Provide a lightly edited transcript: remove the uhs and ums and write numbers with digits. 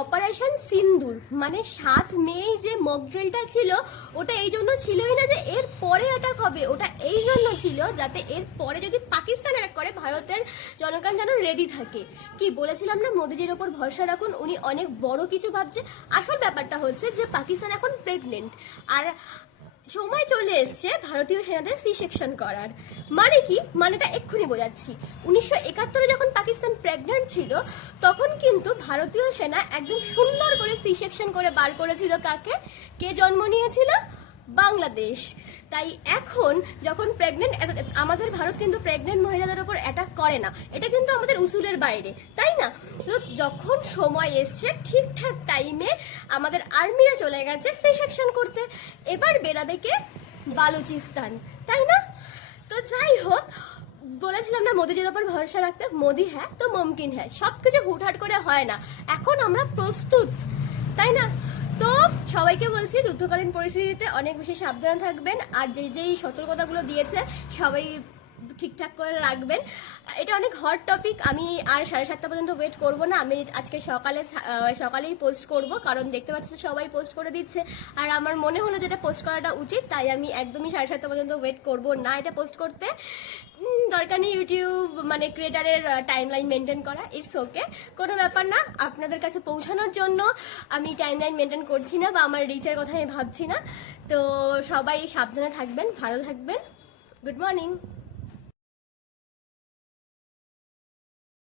Operation সিন্দুর মানে 7 মে যে mock ড্রিলটা ছিল ওটা এই জন্য ছিলই না যে এর পরে অ্যাটাক হবে, ওটা এই জন্য ছিল যাতে এর পরে যদি পাকিস্তান অ্যাটাক করে ভারতের জনগণ যেন রেডি থাকে। কি বলেছিলাম না, মোদিজির ওপর ভরসা রাখুন, উনি অনেক বড় কিছু ভাবছে। আসল ব্যাপারটা হচ্ছে যে পাকিস্তান এখন প্রেগনেন্ট, আর সময় চলে এসছে ভারতীয় সেনাদের সি সেকশন করার। মানে কি, মানেটা এক্ষুনি বোঝাচ্ছি। 1971 যখন পাকিস্তান প্রেগন্যান্ট ছিল তখন কিন্তু ভারতীয় সেনা একদম সুন্দর করে সি সেকশন করে বার করেছিল কাকে, কে জন্ম নিয়েছিল, বাংলাদেশ। তাই এখন যখন প্রেগনেন্ট, আমাদের ভারত কিন্তু প্রেগনেন্ট মহিলাদের উপর অ্যাটাক করে না, এটা কিন্তু আমাদের উসুলের বাইরে, তাই না? তো যখন সময় এসছে ঠিকঠাক টাইমে আমাদের আর্মিরা চলে গেছে সি সেকশন করতে। এবার বেরাবে কে, বালুচিস্তান, তাই না? তো যাই হোক, বলেছিলাম না মোদিজির ওপর ভরসা রাখতে, মোদি হ্যাঁ তো মুমকিন হ্যাঁ, সবকিছু হুটহাট করে হয় না, এখন আমরা প্রস্তুত, তাই না? তো সবাইকে বলছি যুদ্ধকালীন পরিস্থিতিতে অনেক বেশি সাবধানে থাকবেন, আর যেই সতর্কতাগুলো দিয়েছে সবাই ঠিকঠাক করে রাখবেন। এটা অনেক হট টপিক, আমি আর 7:30 পর্যন্ত ওয়েট করব না, আমি আজকে সকালেই পোস্ট করব, কারণ দেখতে পাচ্ছি সবাই পোস্ট করে দিচ্ছে, আর আমার মনে হলো যেটা পোস্ট করাটা উচিত, তাই আমি একদমই 7:30 পর্যন্ত ওয়েট করব না এটা পোস্ট করতে। দরকার নেই ইউটিউব মানে ক্রিয়েটারের টাইমলাইন মেনটেন করা, ইটস ওকে, কোনো ব্যাপার না। আপনাদের কাছে পৌঁছানোর জন্য আমি টাইমলাইন মেনটেন করছি না, বা আমার রিচের কথা আমি ভাবছি না। তো সবাই সাবধানে থাকবেন, ভালো থাকবেন। Good morning.